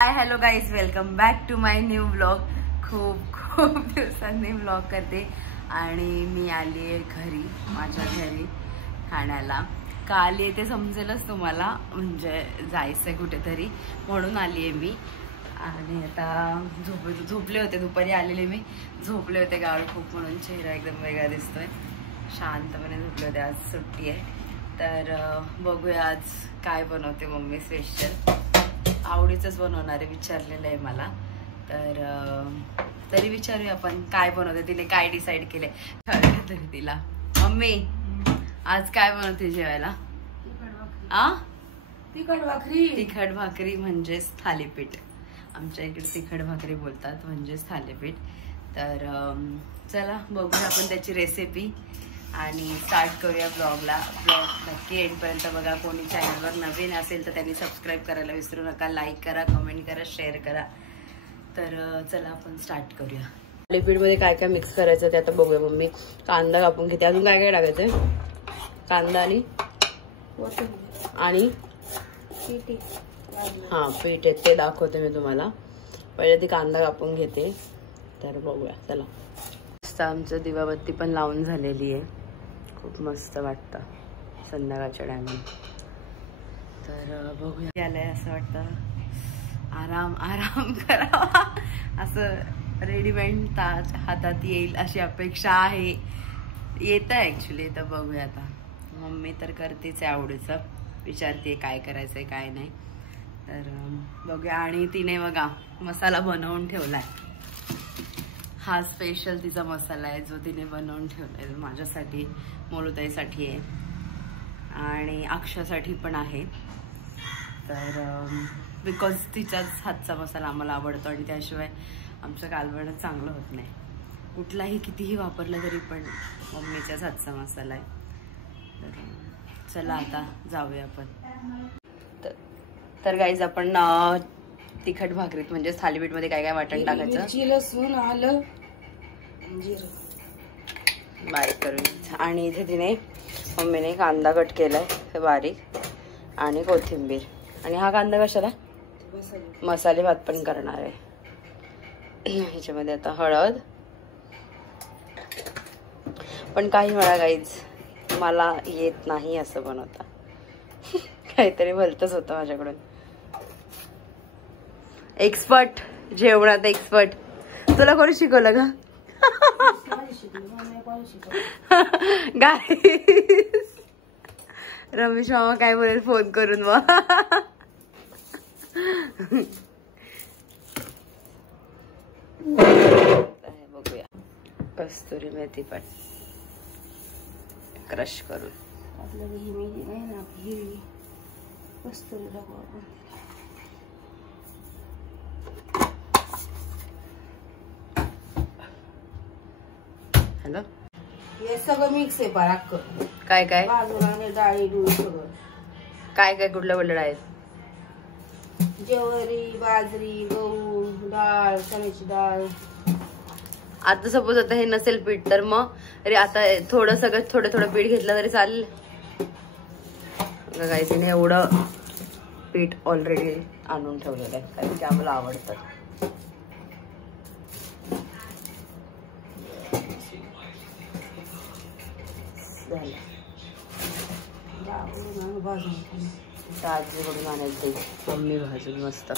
High hello guys, welcome back to my new vlog. खूप दिवसांनी vlog करते आणि मी आली आहे घरी, माझ्या घरी ठाण्याला। का आली आहे ते समजेलच तुम्हाला, म्हणजे जायचं आहे कुठेतरी म्हणून आली आहे मी। आणि आता झोपले होते, दुपारी आलेले मी, झोपले होते गावी खूप म्हणून चेहरा एकदम वेगळा दिसतोय। शांतपणे झोपले होते, आज सुट्टी आहे तर बघूया आज काय बनवते मम्मी स्पेशल। आवडीचंच बनवणारे विचारलेलं आहे मला, तर तरी विचारूया आपण काय बनवते, तिने काय डिसाईड केलंय कळलं तरी तिला। मम्मी आज काय बनवते जेवायला? तिखट भाकरी म्हणजेच थालीपीठ। आमच्या इकडे तिखट भाकरी बोलतात म्हणजेच थालीपीठ। तर चला बघूया आपण त्याची रेसिपी आणि स्टार्ट करूया ब्लॉगला। ब्लॉग नक्की एंडपर्यंत बघा। कोणी चॅनलवर नवीन असेल तर त्यांनी सबस्क्राईब करायला विसरू नका, लाईक करा, कमेंट करा, शेअर करा। तर चला आपण स्टार्ट करूया। थालीपीठ मध्ये काय काय मिक्स करायचं ते आता बघूया। मम्मी कांदा कापून घेते, अजून काय काय टाकायचंय? कांदा आणि पीठ आहे ते दाखवते मी तुम्हाला। पहिले ती कांदा कापून घेते, तर बघूया चला। मस्त आमचं दिवाबत्ती पण लावून झालेली आहे, खूप मस्त वाटतं संध्याकाळच्या टायमिंग। तर बघूया आलंय, असं वाटतं आराम आराम करावा, असं रेडीमेड ताट हातात येईल अशी अपेक्षा आहे। येतं ॲक्च्युली, तर बघूया आता। मम्मी तर करतेच आहे आवडीचं, विचारते काय करायचंय काय नाही, तर बघूया। आणि तिने बघा मसाला बनवून ठेवलाय, हा स्पेशल तिचा मसाला आहे जो तिने बनवून ठेवलाय माझ्यासाठी, मोलूताईसाठी आहे आणि अक्षासाठी पण आहे। तर बिकॉज तिच्याच हातचा मसाला आम्हाला आवडतो आणि त्याशिवाय आमचं कालवणच चांगलं होत नाही। कुठलाही कितीही वापरलं तरी पण मम्मीच्याच हातचा मसाला आहे। तर चला आता जाऊया आपण। तर गाईज आपण तिखट भाकरीत म्हणजे थालीपीठ मध्ये काय काय वाटण टाकायचं? लसूण, आलं, बारीक करून। आणि इथे तिने मम्मीने कांदा कट केलाय बारीक आणि कोथिंबीर। आणि हा कांदा कशाला? मसाले भात पण करणार आहे। ह्याच्यामध्ये आता हळद पण काही वेळा गाईज मला येत नाही असं बनवता, काहीतरी भलतंच होतं माझ्याकडून। एक्सपर्ट, जेवणात एक्सपर्ट। तुला कोणी शिकवलं का? गाईस रमेश मामा काय बोलेल फोन करून मग। बघूया, कस्तुरी मेथी पण क्रश करून हॅलो, हे सगळं मिक्स आहे पराक। काय काय डाळी डुळी सगळं काय काय कुठल्या कुठल्या आहेत? ज्वारी, बाजरी, गहू, डाळ, चण्याची डाळ। आता सपोज आता हे नसेल पीठ तर मग अरे आता थोडं सगळं थोडं पीठ घेतलं तरी चालेल? गाईस तिने एवढं पीठ ऑलरेडी आणून ठेवलेलं आहे कारण की आम्हाला आवडतं। आजीकडून आणायचं मम्मी भाजून मस्त।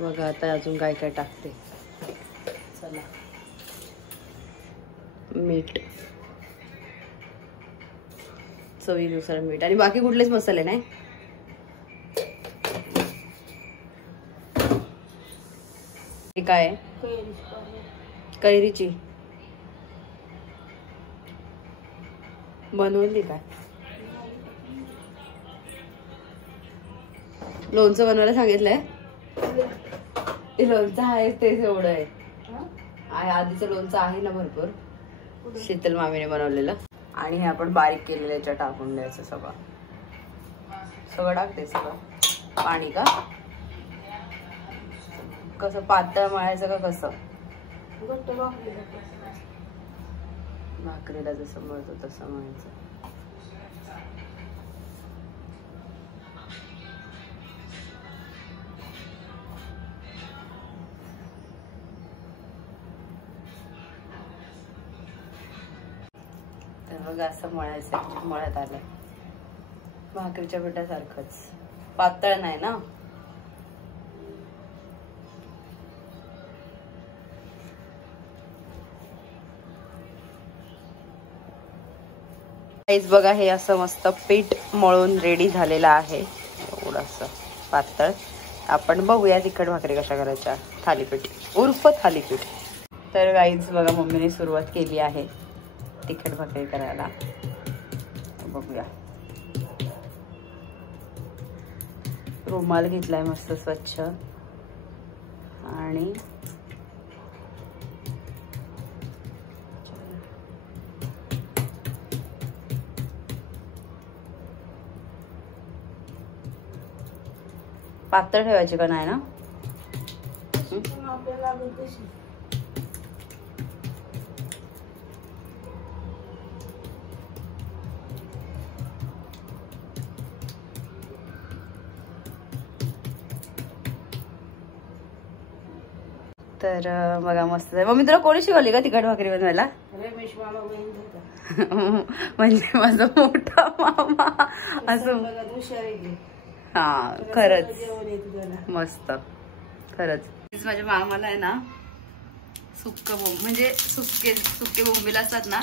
बघा आता अजून काय काय टाकते, चला। मीठ, चवीनुसार मीठ आणि बाकी कुठलेच मसाले नाही। हे काय? कैरीची बनवली काय? लोणचं बनवायला सांगितलंय? ते लोणचं आहे तेच एवढं आहे, आधीचं लोणचं आहे ना भरपूर, शीतल मामीने बनवलेलं। आणि हे आपण बारीक केलेलं याच्या टाकून द्यायचं, सगळं टाकते। सगळं पाणी का कसं पातळ मळायचं का कसं? भाकरीला जसं मळतो तसं मळायचं। बघा असं मळायचं, मळ्यात आलंय भाकरीच्या पिठासारखंच, पातळ नाही ना. गाईस बघा हे असं मस्त पीठ मळून रेडी झालेलं आहे, एवढंसं पातळ. आपण बघूया तिखट भाकरी कशा करायच्या, थालीपीठ उर्फ थालीपीठ. तर गाईस बघा मम्मीने सुरुवात केली आहे तिखट भाकरी करायला. बघूया, रुमाल घेतलाय मस्त स्वच्छ आणि पातळ ठेवायची का नाही ना. तर बघा मस्त. मम्मी तुला कोणी शिकवली का तिखट भाकरी बनवायला? रमेश मामा बहीण म्हणजे माझा मोठा मामा असं. हा खरंच मस्त, खरंच. माझ्या मामाला आहे ना सुक्क म्हणजे सुक्के बोंबील असतात ना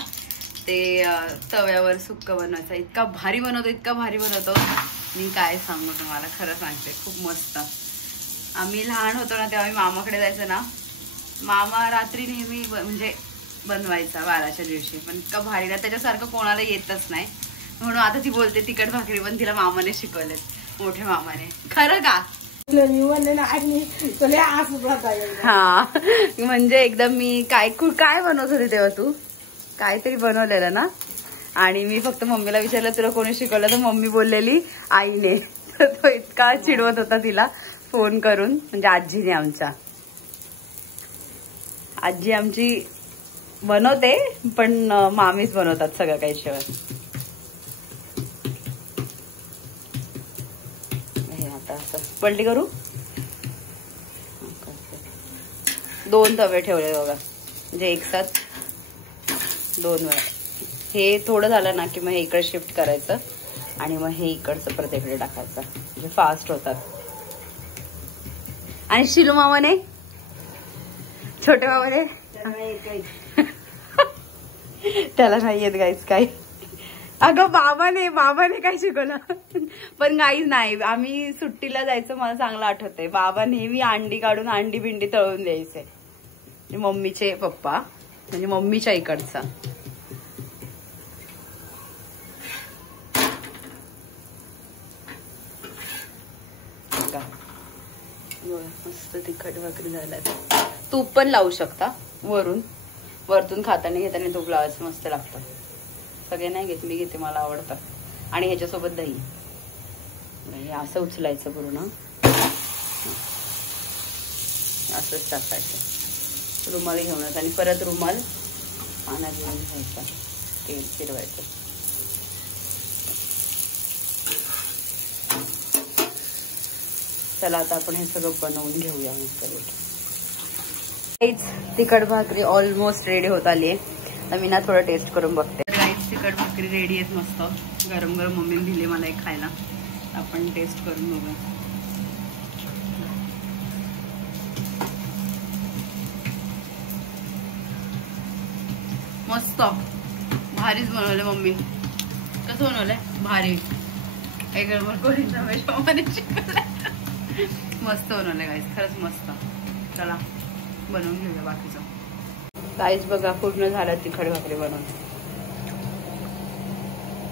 ते तव्यावर सुक्क बनवायचं. इतका भारी बनवतो, इतका भारी बनवतो, मी काय सांगू तुम्हाला. खरं सांगते, खूप मस्त. आम्ही लहान होतो ना तेव्हा आम्ही मामाकडे जायचो ना, मामा रात्री नेहमी म्हणजे बनवायचा 12च्या दिवशी, पण इतका भारी ना, त्याच्यासारखं कोणाला येतच नाही. म्हणून आता ती बोलते तिखट भाकरी पण तिला मामाने शिकवलेत, मोठ्या मामाने. खरं का? हा म्हणजे एकदम मी काय बनवत होते तेव्हा, तू काहीतरी बनवलेलं ना, आणि मी फक्त मम्मीला विचारलं तुला कोणी शिकवलं, तर मम्मी बोललेली आईने. तर तो इतका चिडवत होता तिला फोन करून, म्हणजे आजीने. आजी आमची बनवते पण मामीच बनवतात सगळं काही शिवाय. आता असं पलटी करू. 2 तवे ठेवले बघा, म्हणजे एक साथ 2 वेळा. हे थोडं झालं ना की मग हे इकडे शिफ्ट करायचं आणि मग हे इकडचं परत इकडे टाकायचं, म्हणजे फास्ट होतात. आणि शिलू मामाने, छोटे मामाने, त्याला नाही येत गाईस काही. अगं बाबाने काय शिकवलं. पण गाईज नाही, आम्ही सुट्टीला जायचं मला चांगलं आठवतंय. बाबा नेहमी अंडी काढून अंडी बिंडी तळून द्यायचे. मम्मीचे पप्पा, म्हणजे मम्मीच्या इकडचा. मस्त तिखट भाकरी झाल्यात. तूप पण लावू शकता वरतून खाताना घेताना तूप लावायचं, मस्त लागतं. सगळे नाही घेत, मी घेते, मला आवडतं. आणि ह्याच्यासोबत दही. असं उचलायचं पूर्ण, असंच टाकायचं. रुमाल घेऊनच आणि परत रुमाल पाण्यात घेऊन घ्यायचा, तेल फिरवायचं. चला आता आपण हे सगळं बनवून घेऊया. तिखट भाकरी ऑलमोस्ट रेडी होत आली आहे. तर मी ना थोडं टेस्ट करून बघते. गाईस तिखट भाकरी रेडी आहेत, मस्त गरम गरम. मम्मीने दिली मला एक खायला, आपण टेस्ट करून बघूया. मस्त भारीच बनवले मम्मी. कसं बनवलंय? भारी. एक नंबर. कोणीचा मस्त बनवलंय गाईस, खरंच मस्त. चला बनवून घेऊया बाकीचं. गाईस बघा पूर्ण झालं तिखट भाकरी बनवून,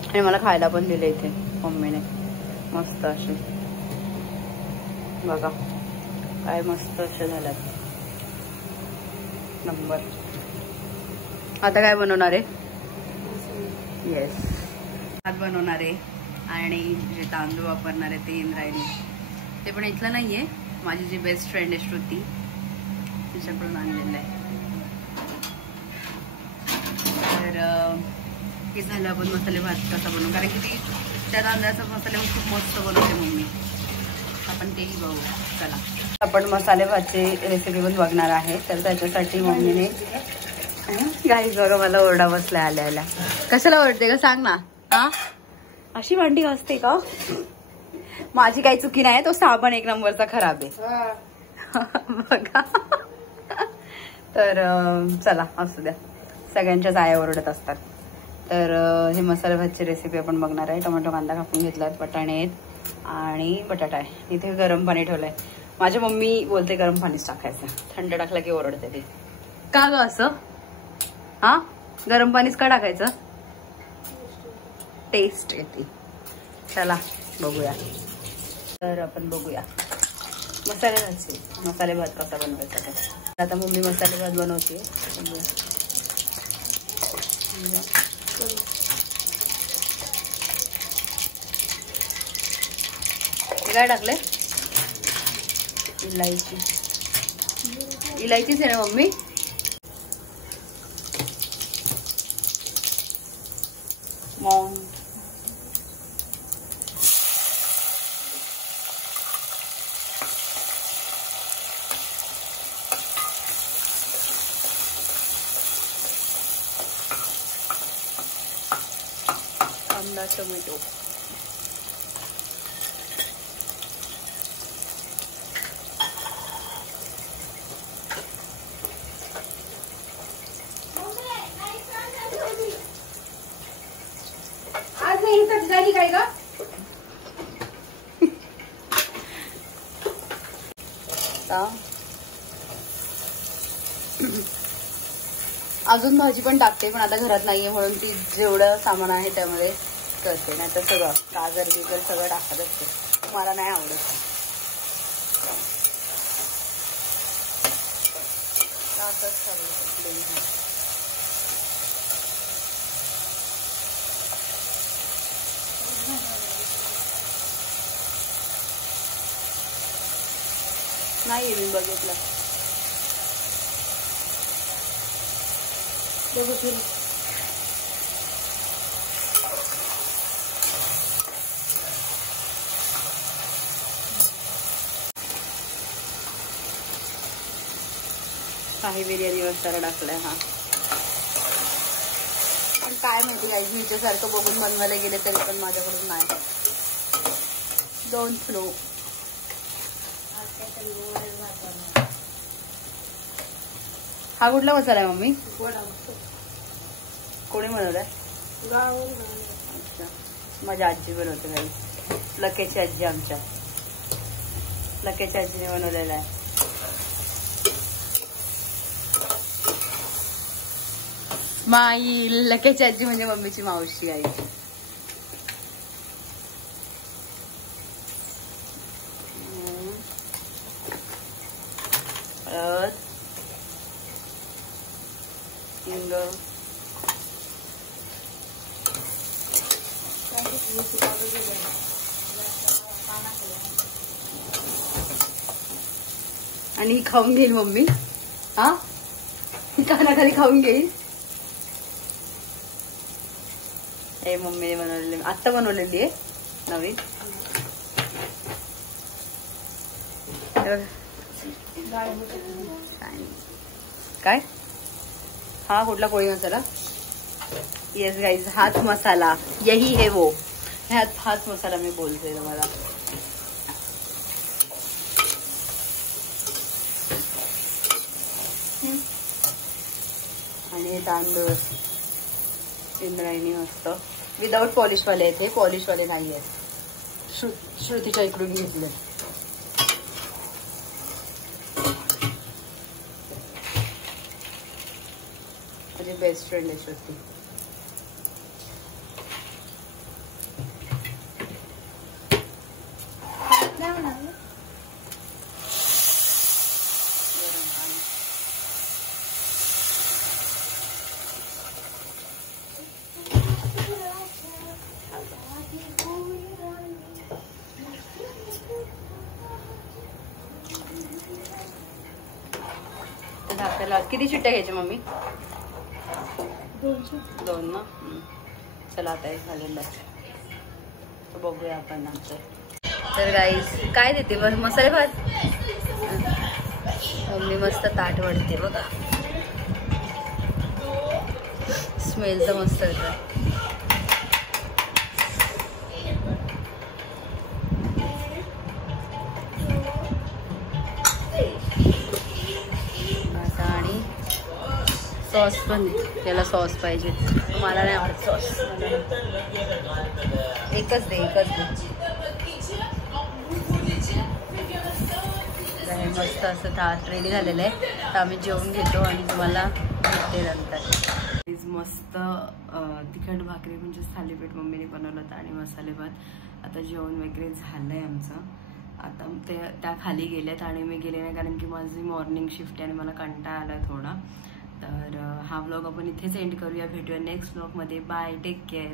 आणि मला खायला पण दिले इथे मम्मीने. मस्त असे बघा, काय मस्त असे झाल्यात, नंबर. आता काय बनवणार आहे? येस, भात बनवणार आहे. आणि जे तांदूळ वापरणार आहे ते इंद्रायणी, ते पण इथलं नाहीये, माझी जी बेस्ट फ्रेंड आहे श्रुती, तिच्याकडून आणलेलं आहे. तर हे झालं आपण मसाले भात कसा बनवू, कारण की ती त्या तांदळाचा मसाले खूप मस्त बनवते मम्मी. आपण तेही बघू. चला आपण मसाले भातची रेसिपी पण बघणार आहे. तर त्याच्यासाठी मम्मीने गाईस बघा मला ओरडा बसलाय आल्या आल्या. कशाला ओरडते का सांग ना. हा अशी भांडी घासते का. माझी काही चुकी नाही, तो साबण एक नंबरचा खराब आहे. बघा तर चला असू द्या, सगळ्यांच्याच आया ओरडत असतात. तर हे मसाला भातची रेसिपी आपण बघणार आहे. टोमॅटो कांदा कापून घेतलाय, वटाणे आहेत आणि बटाटा आहे. इथे गरम पाणी ठेवलंय. माझी मम्मी बोलते गरम पाणीच टाकायचं, थंड टाकलं की ओरडते ते. का ग असं. हा गरम पाणीच का टाकायचं. टेस्ट येते. चला बघूया. तर आपण बघूया मसाले भात कसा बनवायचा ते. आता मम्मी मसाले भात बनवते. काय टाकले. इलायचीच आहे ना मम्मी. मॉम कांदा टोमॅटो. आज नाही इथं झाली काय का. अजून भाजी पण टाकते, पण आता घरात नाहीये म्हणून ती जेवढं सामान आहे त्यामध्ये करते. नाही तर सगळं गाजर बिजर सगळं टाकत असते. मला नाही आवडत. नाही मी बघितलं. काही बिर्याणी मसाला टाकलाय. हा पण काय माहिती गाईज, ह्याच्यासारखं बघून बनवायला गेले तरी पण माझ्याकडून नाही. Don't flow. हा कुठला मसाला आहे मम्मी. कोणी बनवलाय. अच्छा माझी आजी बनवते गाई. लकेची आजी, आमच्या लकेच्या आजीने बनवलेला आहे. स्माईल. लकेची आजी म्हणजे मम्मीची मावशी आई. हळद, हिंग, आणि ही खाऊन घेईल मम्मी. हा ही कानाखाली खाऊन घेईल. हे मम्मीने बनवलेली, आत्ता बनवलेली आहे नवीन. काय हा कुठला कोळी मसाला. येस गाईज, हाच मसाला, यही है वो. हाच मसाला मी बोलते तुम्हाला. आणि तांदूळ इंद्रायणी मस्त विदाउट पॉलिश वाले आहेत. हे पॉलिश वाले नाही आहेत. श्रुतीच्या इकडून घेतले. माझी बेस्ट फ्रेंड आहे श्रुती. झाकायला किती शिट्ट्या घ्यायच्या मम्मी. 2 ना. चला आता एक झालेलं आहे, बघूया आपण नंतर. तर गाईस काय देते बस मसाले भात. मम्मी मस्त ताट वाढते बघा. स्मेल तर मस्त येतं. आणि सॉस पण त्याला सॉस पाहिजे. मला नाही आवडत सॉस. एकच दे. मस्त असं ताट रेडी झालेलं आहे. तर आम्ही जेवून घेतो आणि तुम्हाला भेटते नंतर. मस्त तिखट भाकरी म्हणजे थालीपीठ मम्मीने बनवलं होतं आणि मसाले भात. आता जेवण वगैरे झालं आहे आमचं. आता त्या खाली गेल्यात आणि मी गेले नाही कारण की माझी मॉर्निंग शिफ्ट आहे आणि मला कंटाळा आला आहे थोडा. तर हा व्लॉग आपण इथेच एंड करूया. भेटूया नेक्स्ट व्लॉगमध्ये. Bye, take care.